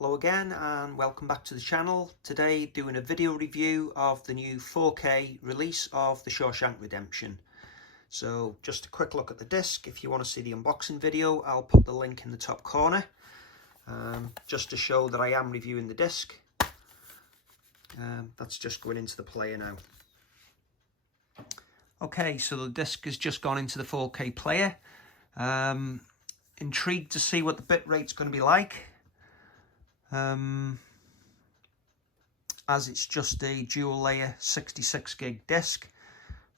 Hello again and welcome back to the channel. Today doing a video review of the new 4K release of the Shawshank Redemption. So just a quick look at the disc. If you want to see the unboxing video, I'll put the link in the top corner just to show that I am reviewing the disc. That's just going into the player now. Okay, so the disc has just gone into the 4K player. Intrigued to see what the bitrate's going to be like. As it's just a dual layer 66 gig disc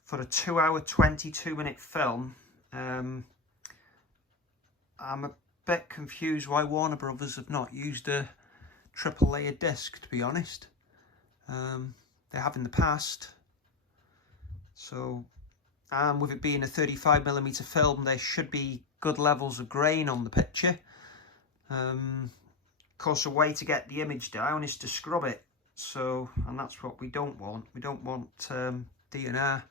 for a 2-hour 22-minute film. I'm a bit confused why Warner Brothers have not used a triple layer disc, to be honest. They have in the past, so with it being a 35mm film, there should be good levels of grain on the picture. Of course, a way to get the image down is to scrub it, and that's what we don't want. We don't want DNR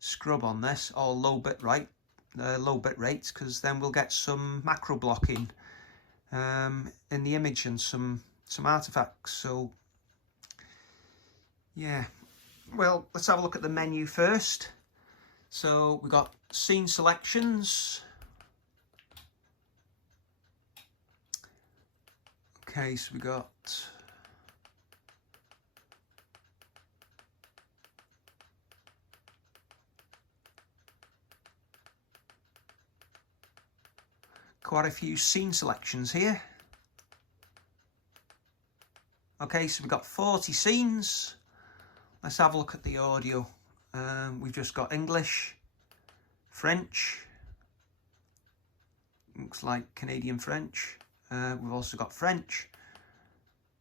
scrub on this, or low bit rates, because then we'll get some macro blocking in the image and some artifacts. So yeah, well, let's have a look at the menu first. So we got scene selections. Okay, so we got quite a few scene selections here. Okay, so we've got 40 scenes. Let's have a look at the audio. We've just got English, French, looks like Canadian French. We've also got French,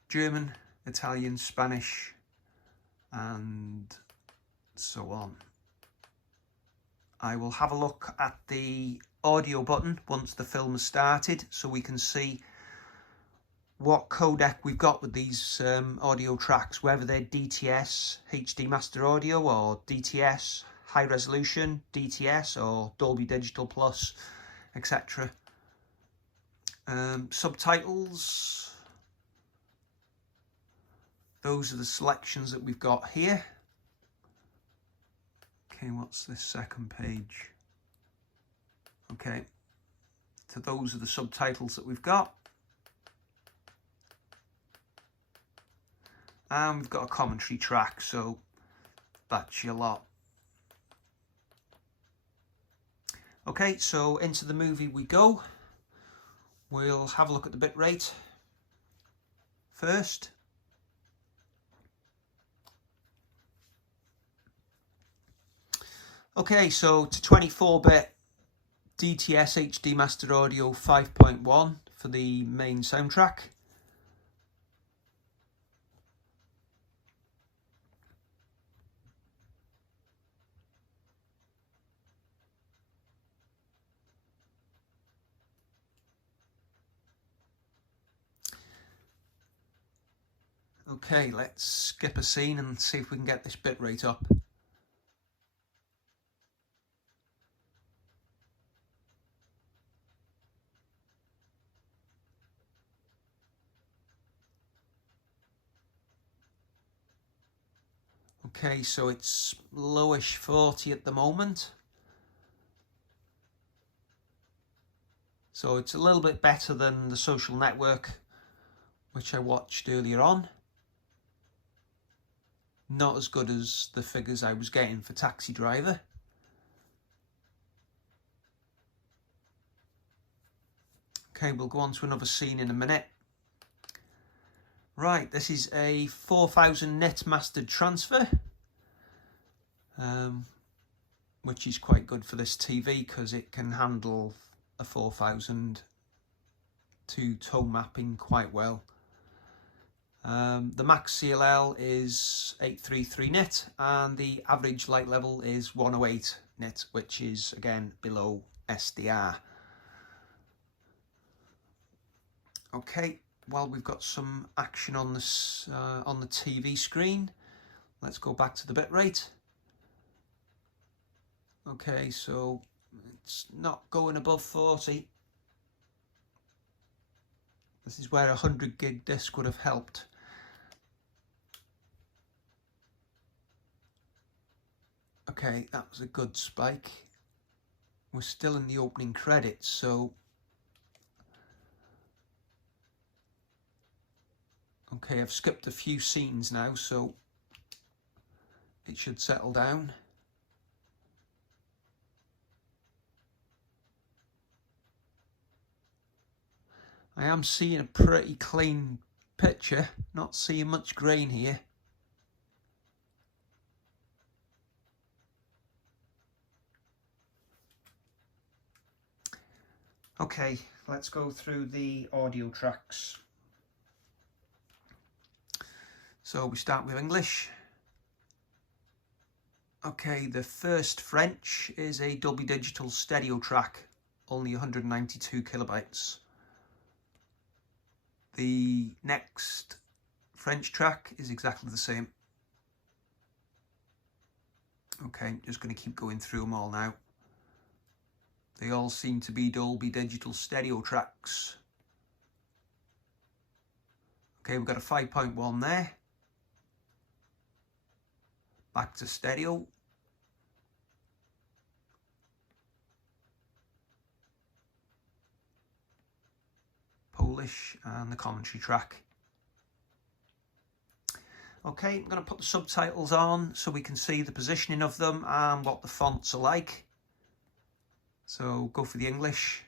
German, Italian, Spanish, and so on. I will have a look at the audio button once the film has started, so we can see what codec we've got with these audio tracks, whether they're DTS, HD Master Audio, or DTS, High Resolution, DTS, or Dolby Digital Plus, etc. Subtitles, those are the selections that we've got here. Okay, what's this second page? Okay, so those are the subtitles that we've got. And we've got a commentary track, so that's your lot. Okay, so into the movie we go. We'll have a look at the bitrate first. Okay, so to 24-bit DTS HD Master Audio 5.1 for the main soundtrack. Okay, let's skip a scene and see if we can get this bitrate up. Okay, so it's lowish 40 at the moment. So it's a little bit better than The Social Network, which I watched earlier on. Not as good as the figures I was getting for Taxi Driver. Okay, we'll go on to another scene in a minute. Right, this is a 4000 nit mastered transfer, which is quite good for this TV because it can handle a 4000 to tone mapping quite well. The max CLL is 833 nit and the average light level is 108 nit, which is again below SDR. Okay, well, we've got some action on this on the TV screen. Let's go back to the bitrate. Okay, so it's not going above 40. This is where a 100 gig disc would have helped. Okay, that was a good spike. We're still in the opening credits, so okay, I've skipped a few scenes now, so it should settle down. I am seeing a pretty clean picture, not seeing much grain here. Okay, let's go through the audio tracks. So we start with English. Okay, the first French is a Dolby Digital stereo track, only 192 kilobytes. The next French track is exactly the same. Okay, just going to keep going through them all now. They all seem to be Dolby Digital stereo tracks. Okay, we've got a 5.1 there. Back to stereo. Polish and the commentary track. Okay, I'm going to put the subtitles on so we can see the positioning of them and what the fonts are like. So go for the English.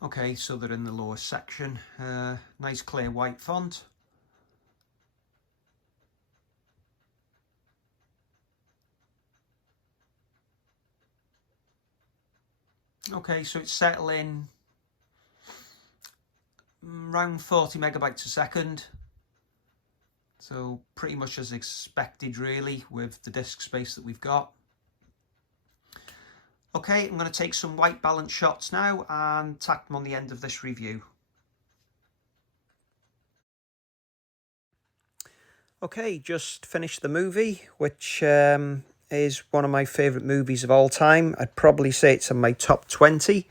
Okay, so they're in the lower section. Nice clear white font. Okay, so it's settling around 40 megabytes a second. So pretty much as expected really with the disk space that we've got. Okay, I'm going to take some white balance shots now and tack them on the end of this review. Okay, just finished the movie, which is one of my favourite movies of all time. I'd probably say it's in my top 20.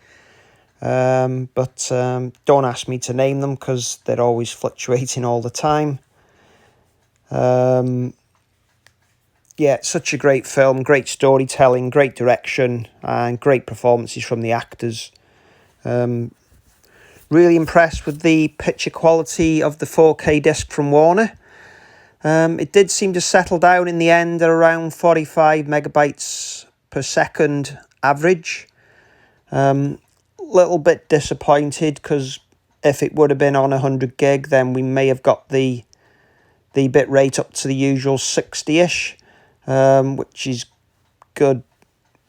But don't ask me to name them because they're always fluctuating all the time. Yeah, such a great film, great storytelling, great direction, and great performances from the actors. Really impressed with the picture quality of the 4K disc from Warner. It did seem to settle down in the end at around 45 megabytes per second average. Little bit disappointed because if it would have been on 100 gig, then we may have got the bit rate up to the usual 60-ish. Which is good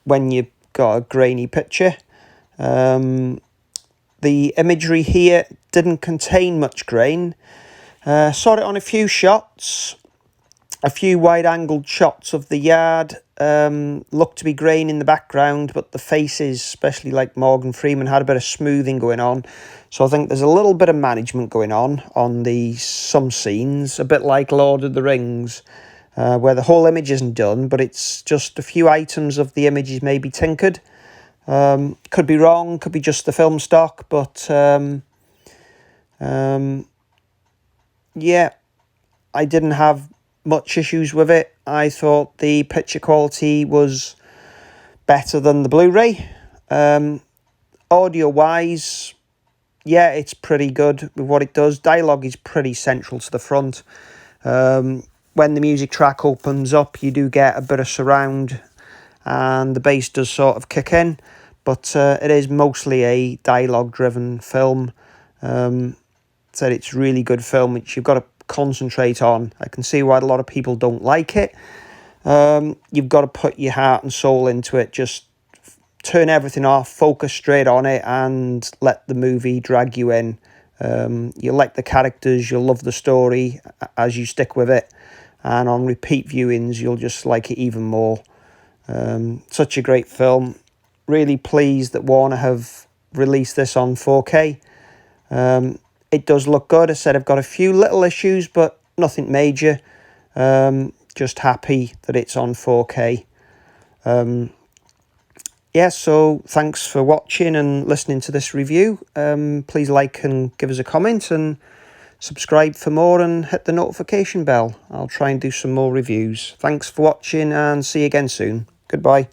when you've got a grainy picture. The imagery here didn't contain much grain. Saw it on a few shots, a few wide-angled shots of the yard. Looked to be grain in the background, but the faces, especially like Morgan Freeman, had a bit of smoothing going on. So I think there's a little bit of management going on some scenes, a bit like Lord of the Rings. Where the whole image isn't done, but it's just a few items of the images maybe tinkered. Could be wrong, could be just the film stock, but yeah, I didn't have much issues with it. I thought the picture quality was better than the Blu-ray. Audio-wise, yeah, it's pretty good with what it does. Dialogue is pretty central to the front. When the music track opens up, you do get a bit of surround and the bass does sort of kick in, but it is mostly a dialogue driven film. Said it's really good film which you've got to concentrate on. I can see why a lot of people don't like it. You've got to put your heart and soul into it. Just turn everything off, focus straight on it, and let the movie drag you in. You'll like the characters, you'll love the story as you stick with it, and on repeat viewings you'll just like it even more. Such a great film. Really pleased that Warner have release this on 4K. It does look good. I said I've got a few little issues, but nothing major. Just happy that it's on 4K. Yeah, so thanks for watching and listening to this review. Please like and give us a comment, and subscribe for more, and hit the notification bell. I'll try and do some more reviews. Thanks for watching, and see you again soon. Goodbye.